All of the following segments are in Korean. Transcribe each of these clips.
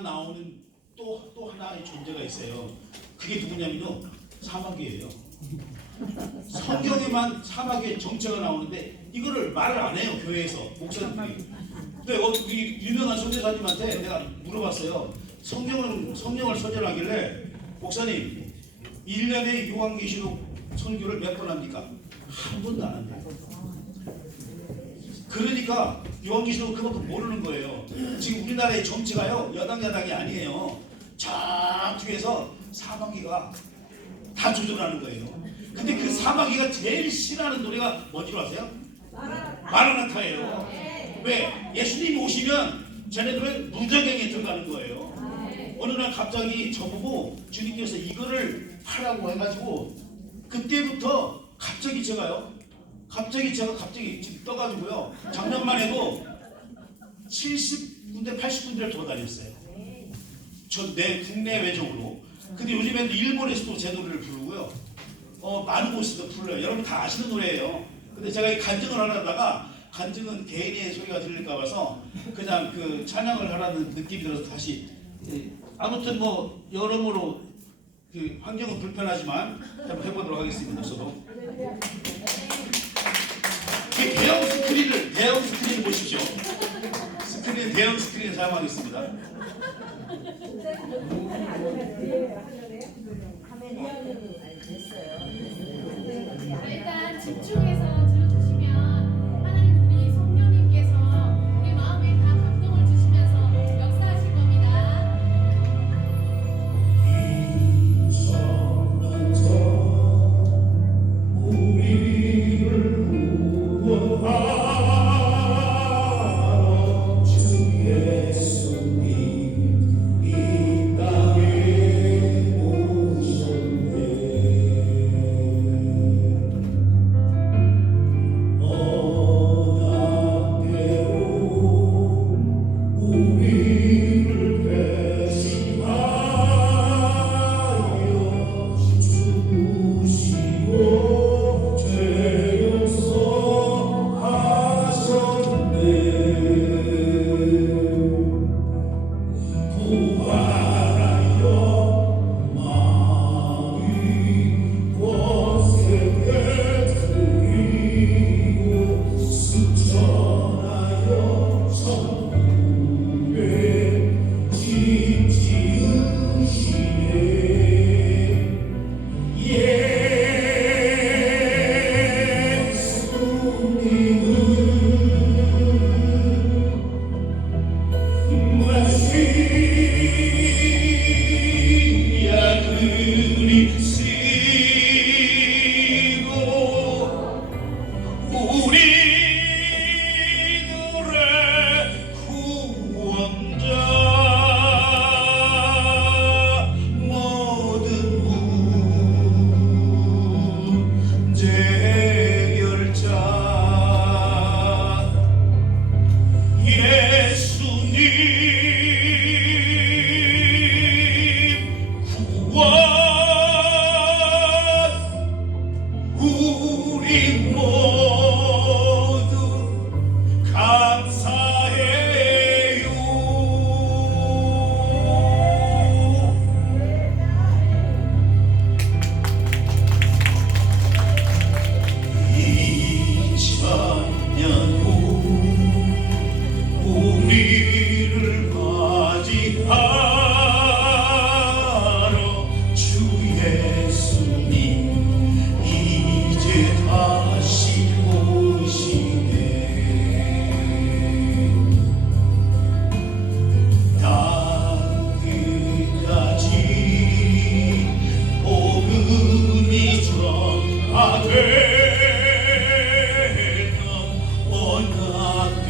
나오는 또, 또 하나의 존재가 있어요. 그게 누구냐면요. 사막이에요. 성경에만 사막의 정체가 나오는데 이거를 말을 안 해요. 교회에서 목사님들이. 근데 어, 우리 유명한 선교사님한테 내가 물어봤어요. 성경을 성경을 선전하길래 목사님 1년에 요한계시록 선교를 몇 번 합니까? 한 번도 안 한대요. 그러니까 요한계시록을 그만큼 모르는 거예요. 지금 우리나라의 정치가요 여당 야당이 아니에요. 저 뒤에서 사마귀가 다 조절하는 거예요. 근데 그 사마귀가 제일 싫어하는 노래가 뭔지 아세요? 마라나타예요. 왜? 예수님이 오시면 쟤네들은 무적행에 들어가는 거예요. 어느 날 갑자기 저보고 주님께서 이거를 하라고 해가지고 그때부터 갑자기 제가요. 갑자기 제가 갑자기 지금 떠가지고요. 작년만 해도 70군데 80군데를 돌아다녔어요. 저 내 국내 외적으로. 근데 요즘에는 일본에서도 제 노래를 부르고요. 어, 많은 곳에서 불러요. 여러분 다 아시는 노래예요. 근데 제가 이 간증을 하려다가 간증은 개인의 소리가 들릴까 봐서 그냥 그 찬양을 하라는 느낌이 들어서 다시 예, 아무튼 뭐 여러모로 그 환경은 불편하지만 한번 해보도록 하겠습니다. 저도 이 대형 스크린을 대형 스크린 보십시오. 스크린 대형 스크린 사용하겠습니다. 일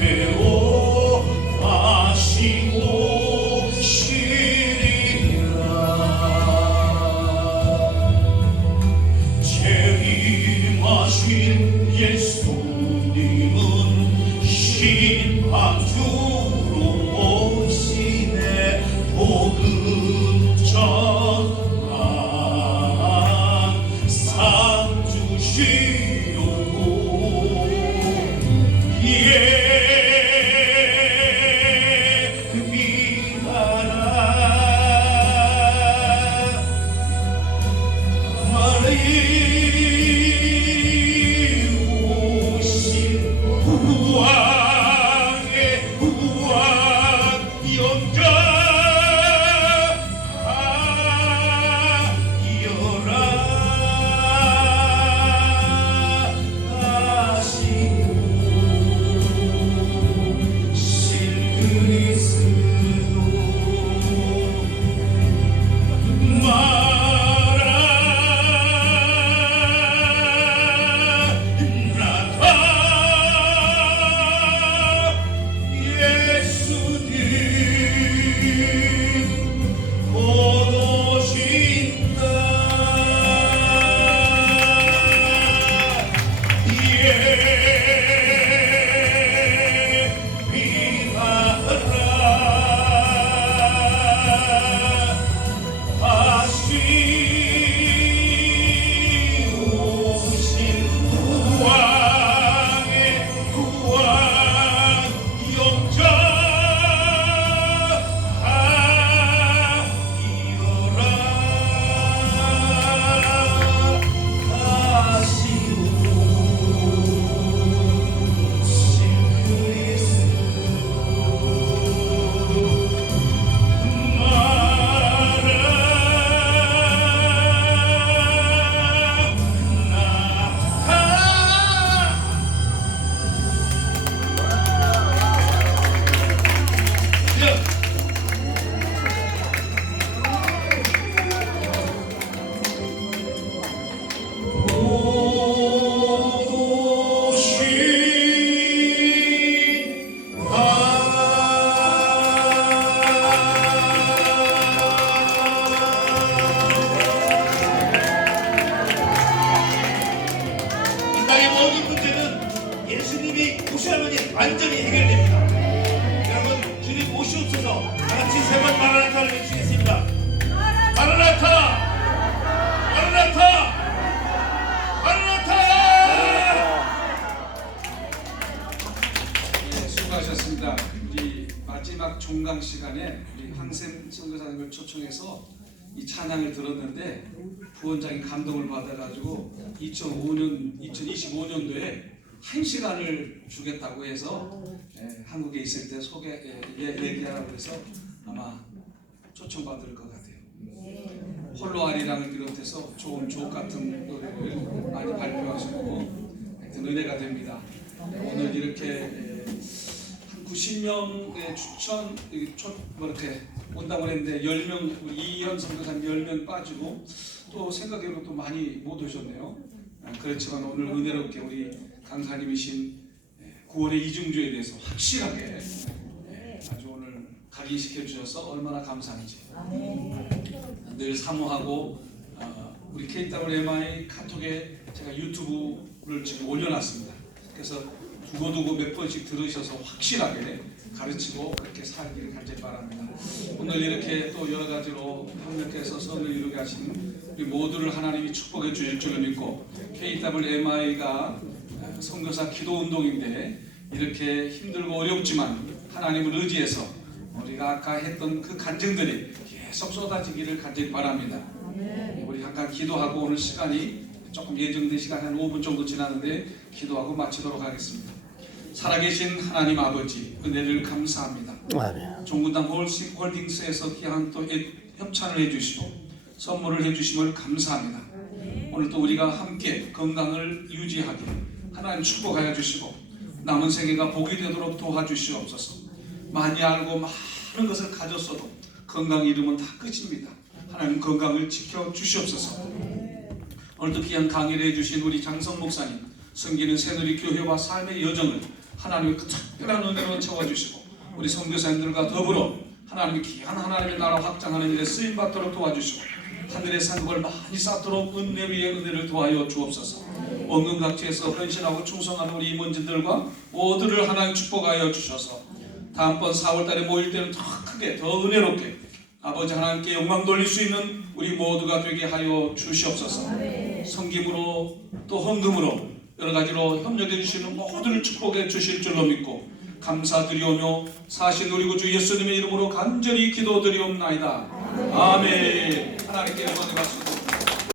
yeah. 이 찬양을 들었는데 부원장이 감동을 받아가지고 2005년 2025년도에 한 시간을 주겠다고 해서 예, 한국에 있을 때 소개 예, 예, 얘기하라고 해서 아마 초청받을 것 같아요. 홀로 아리랑을 비롯해서 좋은 주옥 같은 노래를 많이 발표하시고 하여튼 은혜가 됩니다. 오늘 이렇게 90명의 추천 초- 뭐 이렇게 온다고 했는데 10명 우리 이현 선교사님 10명 빠지고 또 생각해보면 또 많이 못 오셨네요. 아, 그렇지만 오늘 은혜롭게 우리 강사님이신 예, 9월의 이중주에 대해서 확실하게 예, 아주 오늘 각인시켜 주셔서 얼마나 감사한지 늘 사모하고 어, 우리 KWMI 카톡에 제가 유튜브를 지금 올려놨습니다. 그래서 두고두고 몇 번씩 들으셔서 확실하게 가르치고 그렇게 살기를 간절히 바랍니다. 오늘 이렇게 또 여러 가지로 협력해서 선을 이루게 하신 우리 모두를 하나님이 축복해 주실 줄을 믿고 KWMI가 선교사 기도 운동인데 이렇게 힘들고 어렵지만 하나님을 의지해서 우리가 아까 했던 그 간증들이 계속 쏟아지기를 간절히 바랍니다. 우리 잠깐 기도하고 오늘 시간이 조금 예정된 시간이 한 5분 정도 지났는데 기도하고 마치도록 하겠습니다. 살아계신 하나님 아버지 은혜를 감사합니다. 아멘. 종군당 홀시- 홀딩스에서 귀한 또 애- 협찬을 해주시고 선물을 해주심을 감사합니다. 오늘 또 우리가 함께 건강을 유지하게 하나님 축복하여 주시고 남은 생애가 복이 되도록 도와주시옵소서. 많이 알고 많은 것을 가졌어도 건강 잃으면 다 끝입니다. 하나님 건강을 지켜 주시옵소서. 오늘도 귀한 강의를 해주신 우리 장성 목사님 섬기는 새누리 교회와 삶의 여정을 하나님의 그 특별한 은혜로 채워주시고 우리 선교사님들과 더불어 하나님의 귀한 하나님의 나라 확장하는 일에 쓰임 받도록 도와주시고 하늘의 상급을 많이 쌓도록 은혜 위에 은혜를 도하여 주옵소서. 원근 각지에서 헌신하고 충성하는 우리 임원진들과 모두를 하나님 축복하여 주셔서 다음번 4월달에 모일 때는 더 크게 더 은혜롭게 아버지 하나님께 영광 돌릴 수 있는 우리 모두가 되게 하여 주시옵소서. 성김으로 또 헌금으로 여러 가지로 협력해 주시는 모두를 축복해 주실 줄로 믿고 감사드리오며 사신 우리 구주 예수님의 이름으로 간절히 기도드리옵나이다. 아멘. 하나님께 영광의 박수.